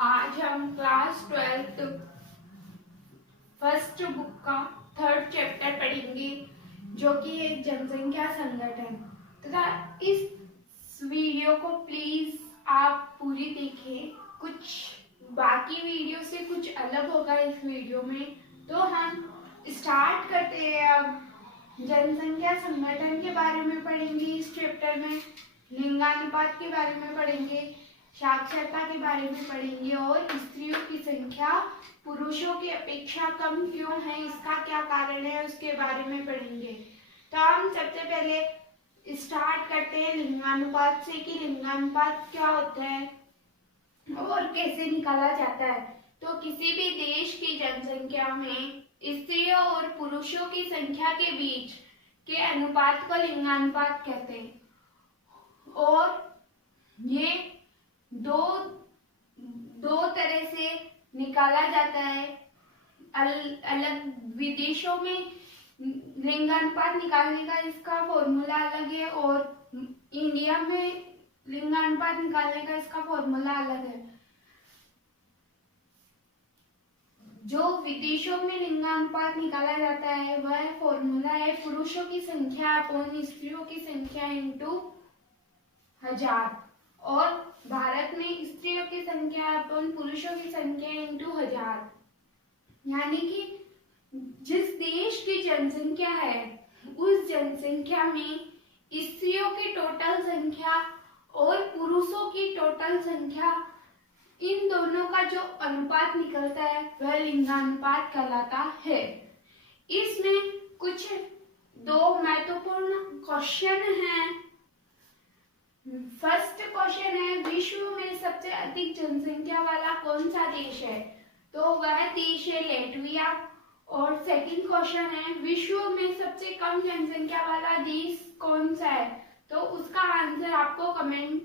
आज हम class 12th first book का 3rd चैप्टर पढ़ेंगे, जो कि एक जनसंख्या संगठन। तथा इस वीडियो को प्लीज आप पूरी देखें। कुछ बाकी वीडियो से कुछ अलग होगा इस वीडियो में। तो हम स्टार्ट करते हैं। अब जनसंख्या संगठन के बारे में पढ़ेंगे इस चैप्टर में, लिंगानुपात के बारे में पढ़ेंगे, साक्षरता के बारे में पढ़ेंगे और स्त्रियों की संख्या पुरुषों की अपेक्षा कम क्यों है, इसका क्या कारण है, उसके बारे में पढ़ेंगे। तो हम सबसे पहले स्टार्ट करते हैं लिंगानुपात से कि लिंगानुपात क्या होता है और कैसे निकाला जाता है। तो किसी भी देश की जनसंख्या में स्त्रियों और पुरुषों की संख्या के बीच के अनुपात को लिंगानुपात कहते हैं। और ये दो तरह से निकाला जाता है। अलग विदेशों में लिंगानुपात निकालने का इसका फॉर्मूला अलग है और इंडिया में लिंगानुपात निकालने का इसका फॉर्मूला अलग है। जो विदेशों में लिंगानुपात निकाला जाता है वह फॉर्मूला है पुरुषों की संख्या अपॉन स्त्रियों की संख्या इंटू 1000 और भारत में स्त्रियों की संख्या अपॉन पुरुषों की संख्या इंटू 1000। यानी कि जिस देश की जनसंख्या है उस जनसंख्या में स्त्रियों की टोटल संख्या और पुरुषों की टोटल संख्या, इन दोनों का जो अनुपात निकलता है वह लिंगानुपात कहलाता है। इसमें कुछ दो महत्वपूर्ण क्वेश्चन हैं। फर्स्ट क्वेश्चन है, विश्व में सबसे अधिक जनसंख्या वाला कौन सा देश है? तो वह देश है लेटविया। और सेकंड क्वेश्चन है, विश्व में सबसे कम जनसंख्या वाला देश कौन सा है? तो उसका आंसर आपको कमेंट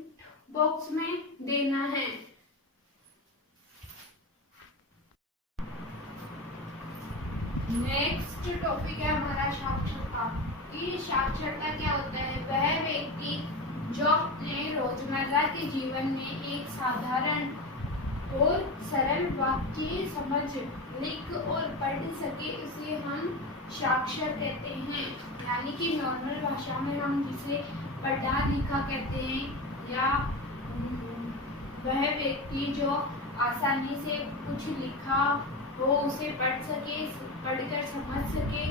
बॉक्स में देना है। नेक्स्ट टॉपिक है हमारा साक्षरता। ये साक्षरता क्या होता है? वह व्यक्ति जो अपने रोजमर्रा के जीवन में एक साधारण और सरल वाक्य समझ, लिख और पढ़ सके, उसे हम साक्षर कहते हैं। यानी कि नॉर्मल भाषा में हम जिसे पढ़ा लिखा कहते हैं, या वह व्यक्ति जो आसानी से कुछ लिखा वो उसे पढ़ सके, पढ़कर समझ सके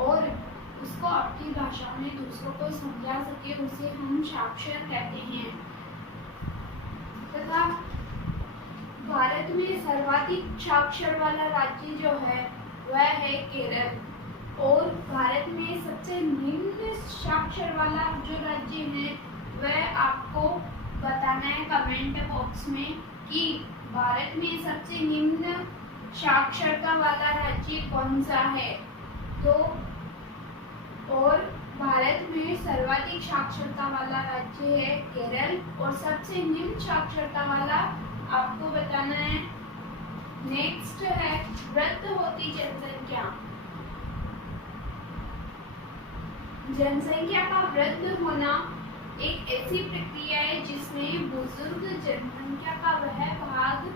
और उसको अपनी भाषा में दूसरों को समझा सके, उसे हम साक्षर कहते हैं। तथा भारत में सर्वाधिक साक्षर वाला राज्य जो है वह है केरल। और भारत में सबसे निम्न साक्षर वाला जो राज्य है वह आपको बताना है कमेंट बॉक्स में कि भारत में सबसे निम्न साक्षरता वाला राज्य कौन सा है। तो और भारत में सर्वाधिक साक्षरता वाला राज्य है केरल और सबसे निम्न साक्षरता वाला आपको बताना है। नेक्स्ट है वृद्ध होती जनसंख्या। जनसंख्या का वृद्ध होना एक ऐसी प्रक्रिया है जिसमें बुजुर्ग जनसंख्या का वह भाग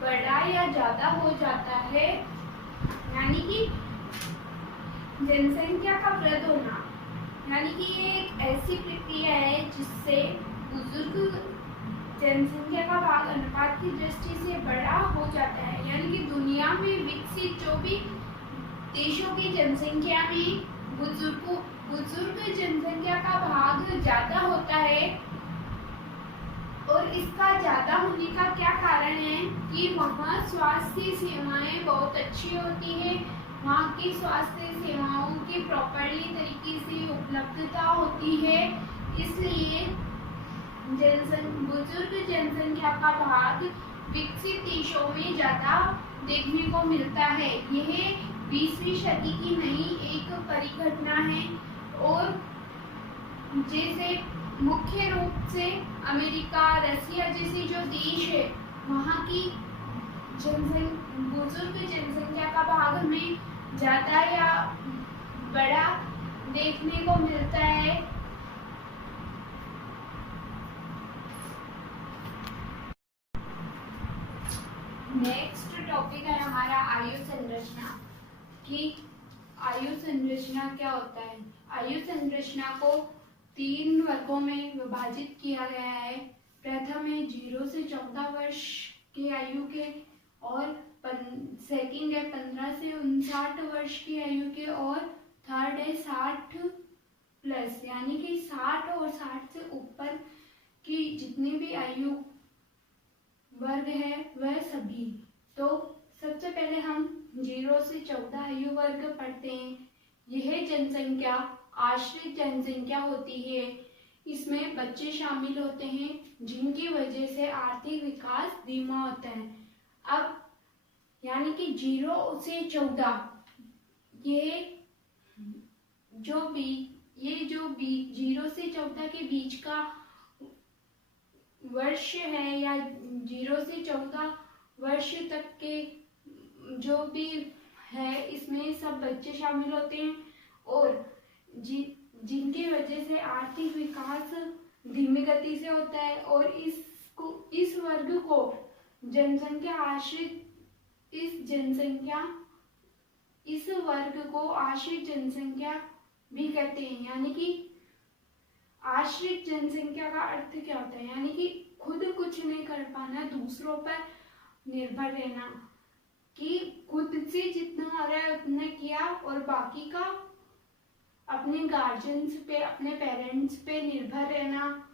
बड़ा या ज्यादा हो जाता है। यानी कि जनसंख्या का वृद्ध होना यानी कि ये एक ऐसी प्रक्रिया है जिससे बुजुर्ग जनसंख्या का भाग अनुपात की दृष्टि से बड़ा हो जाता है। यानी कि दुनिया में विकसित जो भी देशों की जनसंख्या में बुजुर्ग जनसंख्या का भाग ज्यादा होता है। और इसका ज्यादा होने का क्या कारण है कि वहाँ स्वास्थ्य सेवाएं बहुत अच्छी होती है, वहाँ की स्वास्थ्य सेवाओं की प्रॉपरली तरीके से उपलब्धता होती है, इसलिए बुजुर्ग जनसंख्या का भाग विकसित देशों में ज्यादा देखने को मिलता है। यह 20वीं सदी की नई एक परिघटना है और जैसे मुख्य रूप से अमेरिका, रसिया जैसे जो देश है वहाँ की बुजुर्ग जनसंख्या का भाग हमें ज्यादा या बड़ा देखने को मिलता है। नेक्स्ट टॉपिक है हमारा आयु संरचना कि आयु संरचना क्या होता है। आयु संरचना को 3 वर्गों में विभाजित किया गया है। प्रथम है 0 से 14 वर्ष की आयु के, और सेकंड है 15 से 59 वर्ष की आयु के, और थर्ड है 60 प्लस, यानी कि 60 और 60 से ऊपर की जितनी भी आयु वर्ग है वह सभी। तो सबसे पहले हम 0 से 14 आयु वर्ग पढ़ते हैं। यह जनसंख्या आश्रित जनसंख्या होती है। इसमें बच्चे शामिल होते हैं जिनकी वजह से आर्थिक विकास धीमा होता है। अब यानी कि 0 से 14 ये जो 0 से 14 के बीच का वर्ष है, या 0 से 14 वर्ष तक के जो भी है, इसमें सब बच्चे शामिल होते हैं और जिनकी वजह से आर्थिक विकास धीमी गति से होता है। और इस वर्ग को जनसंख्या आश्रित इस वर्ग को आश्रित जनसंख्या भी कहते हैं। यानी कि आश्रित जनसंख्या का अर्थ क्या होता है, यानी कि खुद कुछ नहीं कर पाना, दूसरों पर निर्भर रहना, कि खुद से जितना हो रहा है उतना किया और बाकी का अपने गार्जियंस पे, अपने पेरेंट्स पे निर्भर रहना।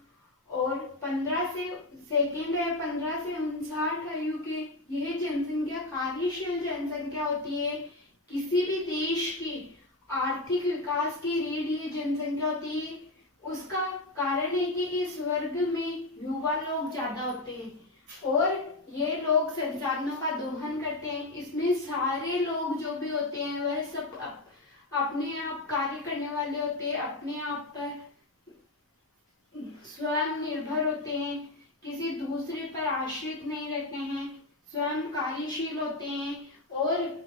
और 15 से 59 आयु के, यह जनसंख्या कार्यशील जनसंख्या होती है। किसी भी देश की आर्थिक विकास की रीढ़ ये जनसंख्या होती है। उसका कारण है कि इस वर्ग में युवा लोग ज्यादा होते हैं और ये लोग संसाधनों का दोहन करते हैं। इसमें सारे लोग जो भी होते हैं वह सब अपने आप कार्य करने वाले होते हैं, अपने आप पर स्वयं निर्भर होते हैं, किसी दूसरे पर आश्रित नहीं रहते हैं, स्वयं कार्यशील होते हैं और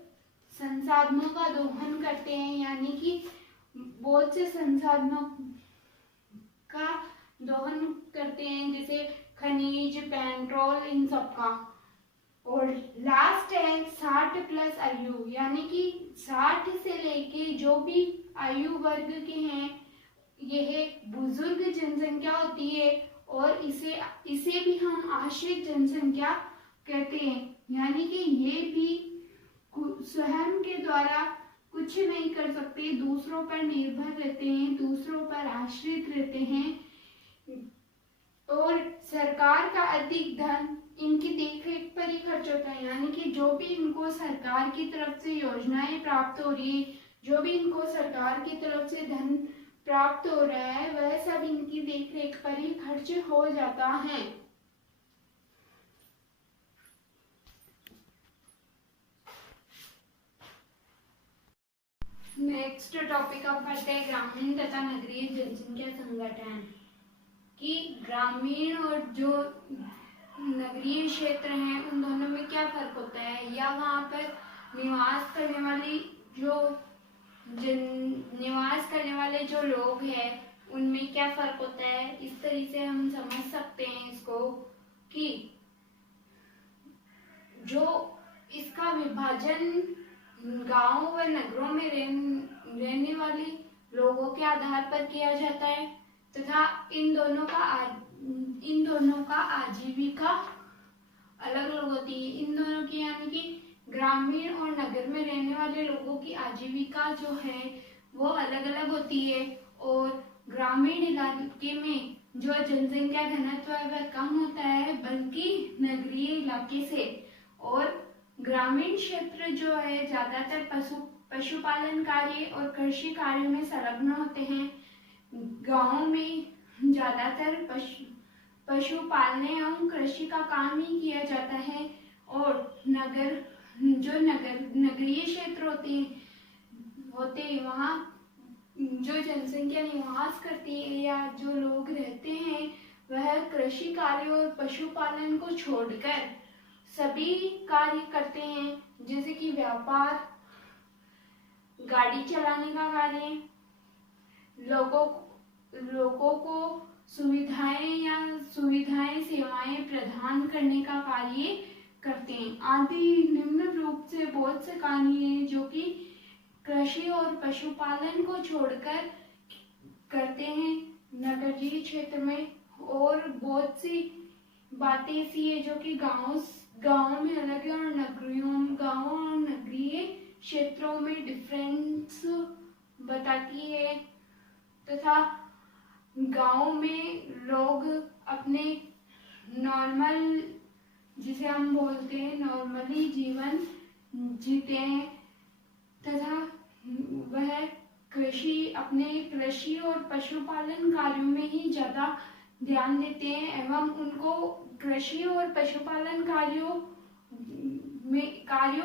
संसाधनों का दोहन करते हैं। यानी कि बहुत से संसाधनों का दोहन करते हैं, जैसे खनिज, पेट्रोल, इन सब का। और लास्ट है 60 प्लस आयु, यानी कि 60 से लेके जो भी आयु वर्ग के हैं यह बुजुर्ग जनसंख्या होती है और इसे भी हम आश्रित जनसंख्या कहते हैं। यानी कि ये भी स्वयं के द्वारा कुछ नहीं कर सकते, दूसरों पर निर्भर रहते हैं, दूसरों पर आश्रित रहते हैं और सरकार का अधिक धन इनकी देखरेख पर ही खर्च होता है। यानी कि जो भी इनको सरकार की तरफ से योजनाएं प्राप्त हो रही है, जो भी इनको सरकार की तरफ से धन प्राप्त हो रहा है, वह सब इनकी देखरेख पर ही खर्च हो जाता है। नेक्स्ट टॉपिक हम पढ़ते हैं ग्रामीण तथा नगरीय जनसंख्या संगठन। कि ग्रामीण और जो नगरीय क्षेत्र हैं उन दोनों में क्या फर्क होता है, या वहाँ पर निवास करने वाले जो लोग हैं उनमें क्या फर्क होता है। इस तरीके से हम समझ सकते हैं इसको कि जो इसका विभाजन गांवों व नगरों में रहने वाले लोगों के आधार पर किया जाता है तथा इन दोनों का आजीविका अलग अलग होती है। इन दोनों की यानी कि ग्रामीण और नगर में रहने वाले लोगों की आजीविका जो है वो अलग अलग होती है और ग्रामीण इलाके में जो जनसंख्या घनत्व है वह कम होता है बल्कि नगरीय इलाके से। और ग्रामीण क्षेत्र जो है ज्यादातर पशुपालन कार्य और कृषि कार्य में संलग्न होते हैं। गांवों में ज्यादातर पशु पालने एवं कृषि का काम ही किया जाता है और नगरीय क्षेत्र होते हैं वहाँ जो जनसंख्या निवास करती है या जो लोग रहते हैं वह कृषि कार्य और पशुपालन को छोड़कर सभी कार्य करते हैं, जैसे कि व्यापार, गाड़ी चलाने का कार्य, लोगों को सुविधाएं सेवाएं प्रदान करने का कार्य करते हैं। आदि निम्न रूप से बहुत से कार्य हैं जो कि कृषि और पशुपालन को छोड़कर करते हैं नगरीय क्षेत्र में, और बहुत सी बातें ऐसी है जो कि गाँव में अलग है और गाँव और नगरीय क्षेत्रों में डिफरेंस बताती है। तथा गाँव में लोग अपने नॉर्मल, जिसे हम बोलते हैं नॉर्मली, जीवन जीते हैं तथा वह अपने कृषि और पशुपालन कार्यों में ही ज़्यादा ध्यान देते हैं एवं उनको कृषि और पशुपालन कार्यों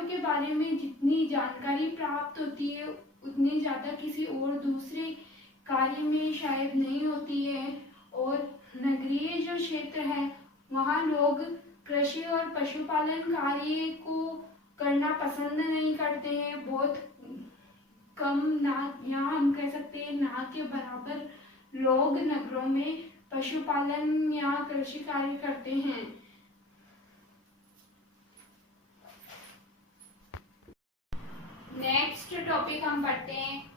के बारे में जितनी जानकारी प्राप्त होती है उतनी ज़्यादा किसी और दूसरे कार्य में शायद नहीं होती है। और नगरीय जो क्षेत्र है वहाँ लोग कृषि और पशुपालन कार्य को करना पसंद नहीं करते हैं, बहुत कम, ना यहाँ हम कह सकते हैं ना के बराबर लोग नगरों में पशुपालन या कृषि कार्य करते हैं। नेक्स्ट टॉपिक हम पढ़ते हैं,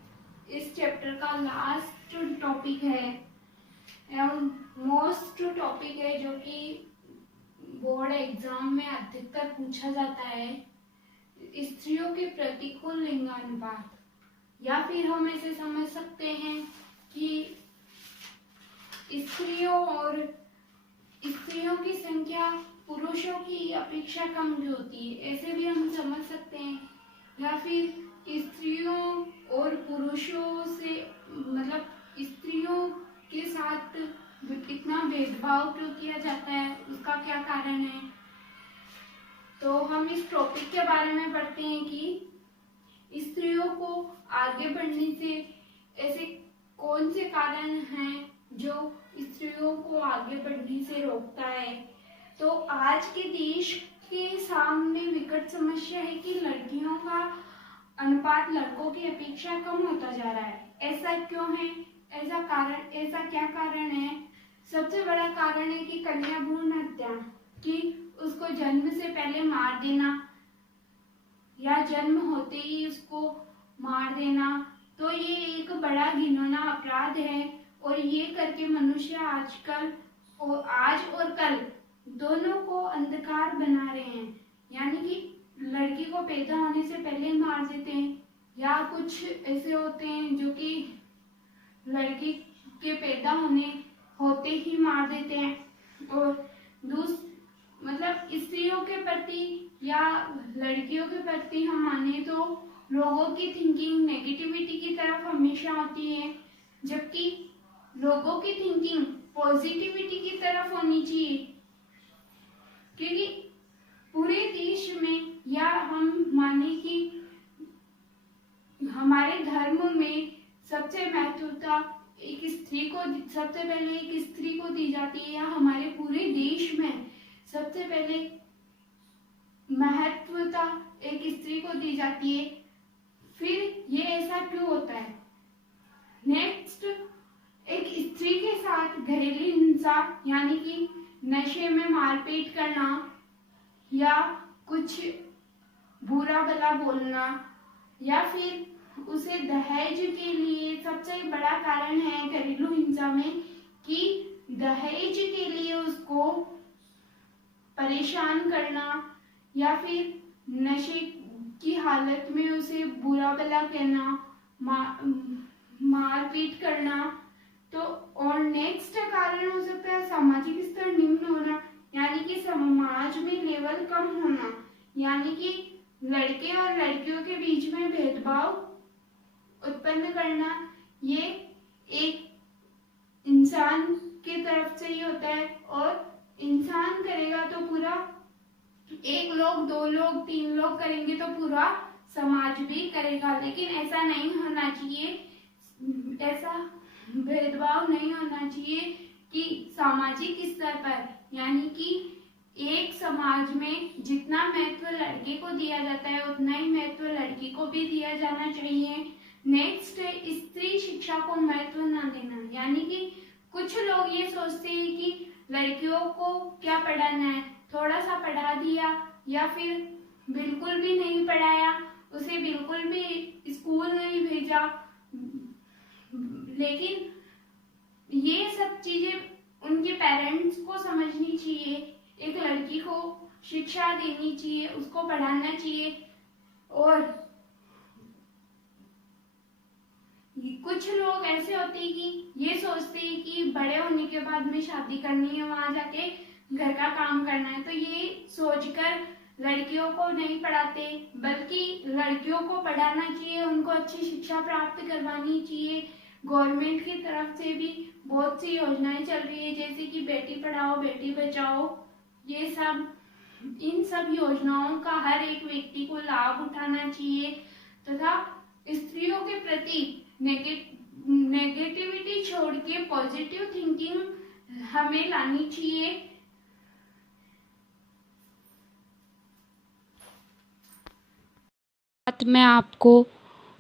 इस चैप्टर का लास्ट टॉपिक है एवं मोस्ट टॉपिक है जो कि बोर्ड एग्जाम में अधिकतर पूछा जाता है, स्त्रियों के प्रतिकूल लिंगानुपात, या फिर हम ऐसे समझ सकते हैं कि स्त्रियों की संख्या पुरुषों की अपेक्षा कम भी होती है, ऐसे भी हम समझ सकते हैं। या फिर स्त्रियों और पुरुषों से मतलब स्त्रियों के साथ इतना भेदभाव क्यों किया जाता है, उसका क्या कारण है। तो हम इस टॉपिक के बारे में पढ़ते हैं कि स्त्रियों को आगे बढ़ने से ऐसे कौन से कारण हैं जो स्त्रियों को आगे बढ़ने से रोकता है। तो आज के देश के सामने विकट समस्या है कि लड़कियों का अनुपात लड़कों की अपेक्षा कम होता जा रहा है। ऐसा क्यों है, ऐसा क्या कारण है। सबसे बड़ा कारण है कि कन्या भ्रूण हत्या, कि उसको जन्म से पहले मार देना या जन्म होते ही उसको मार देना, तो ये एक बड़ा घिनौना अपराध है। और ये करके मनुष्य आज और कल दोनों को अंधकार बना रहे हैं, यानी कि लड़की को पैदा होने से पहले मार देते हैं, या कुछ ऐसे होते हैं जो कि लड़की के पैदा होते ही मार देते हैं। और मतलब स्त्रियों के प्रति या लड़कियों के प्रति हम माने तो लोगों की थिंकिंग नेगेटिविटी की तरफ हमेशा होती है, जबकि लोगों की थिंकिंग पॉजिटिविटी की तरफ होनी चाहिए। क्योंकि पूरे देश में या हम माने कि हमारे धर्म में सबसे महत्वता सबसे पहले एक स्त्री को दी जाती है, या हमारे पूरे देश में सबसे पहले महत्वता एक स्त्री को दी जाती है। फिर ये ऐसा क्यों होता है। नेक्स्ट, एक स्त्री के साथ घरेलू हिंसा यानी कि नशे में मारपीट करना या कुछ बुरा भला बोलना, या फिर उसे दहेज के लिए सबसे बड़ा कारण है घरेलू हिंसा में कि दहेज के लिए उसको परेशान करना या फिर नशे की हालत में उसे बुरा भला कहना, मारपीट करना। तो और नेक्स्ट कारण हो सकता है सामाजिक स्तर निम्न होना, यानी कि समाज में लेवल कम होना, यानी कि लड़के और लड़कियों के बीच में भेदभाव उत्पन्न करना। ये एक इंसान के तरफ से ही होता है, और इंसान करेगा तो पूरा एक लोग, दो लोग, तीन लोग करेंगे तो पूरा समाज भी करेगा। लेकिन ऐसा नहीं होना चाहिए, ऐसा भेदभाव नहीं होना चाहिए कि सामाजिक स्तर पर, यानी कि एक समाज में जितना महत्व लड़के को दिया जाता है उतना ही महत्व लड़की को भी दिया जाना चाहिए। नेक्स्ट है स्त्री शिक्षा को महत्व न देना, यानी कि कुछ लोग ये सोचते हैं कि लड़कियों को क्या पढ़ाना है, थोड़ा सा पढ़ा दिया या फिर बिल्कुल भी नहीं पढ़ाया, उसे बिल्कुल भी स्कूल नहीं भेजा। लेकिन ये सब चीजें उनके पेरेंट्स को समझनी चाहिए। एक लड़की को शिक्षा देनी चाहिए, उसको पढ़ाना चाहिए। और कुछ लोग ऐसे होते हैं कि ये सोचते हैं कि बड़े होने के बाद में शादी करनी है, वहां जाके घर का काम करना है, तो ये सोचकर लड़कियों को नहीं पढ़ाते, बल्कि लड़कियों को पढ़ाना चाहिए, उनको अच्छी शिक्षा प्राप्त करवानी चाहिए। गवर्नमेंट की तरफ से भी बहुत सी योजनाएं चल रही है, जैसे कि बेटी पढ़ाओ बेटी बचाओ। ये सब, इन सब योजनाओं का हर एक व्यक्ति को लाभ उठाना चाहिए तथा स्त्रियों के प्रति नेगेटिविटी छोड़ के पॉजिटिव थिंकिंग हमें लानी चाहिए। मैं आपको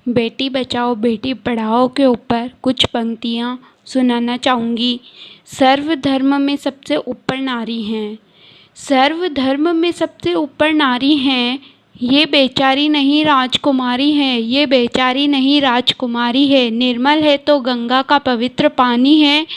बेटी बचाओ बेटी पढ़ाओ के ऊपर कुछ पंक्तियाँ सुनाना चाहूँगी। सर्वधर्म में सबसे ऊपर नारी हैं, सर्वधर्म में सबसे ऊपर नारी हैं, ये बेचारी नहीं राजकुमारी है, ये बेचारी नहीं राजकुमारी है। निर्मल है तो गंगा का पवित्र पानी है,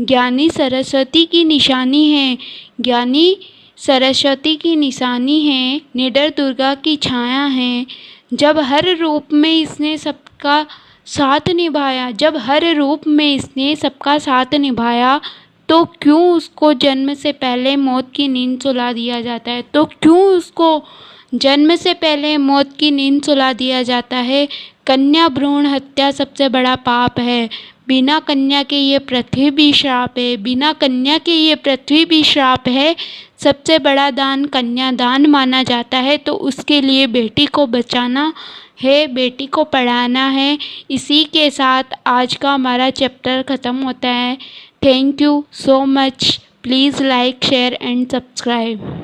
ज्ञानी सरस्वती की निशानी है, ज्ञानी सरस्वती की निशानी है, निडर दुर्गा की छाया है। जब हर रूप में इसने सबका साथ निभाया, जब हर रूप में इसने सबका साथ निभाया, तो क्यों उसको जन्म से पहले मौत की नींद सुला दिया जाता है, तो क्यों उसको जन्म से पहले मौत की नींद सुला दिया जाता है। कन्या भ्रूण हत्या सबसे बड़ा पाप है, बिना कन्या के ये पृथ्वी भी श्राप है, बिना कन्या के ये पृथ्वी भी श्राप है। सबसे बड़ा दान कन्यादान माना जाता है, तो उसके लिए बेटी को बचाना है, बेटी को पढ़ाना है। इसी के साथ आज का हमारा चैप्टर ख़त्म होता है। Thank you so much. Please like share and subscribe.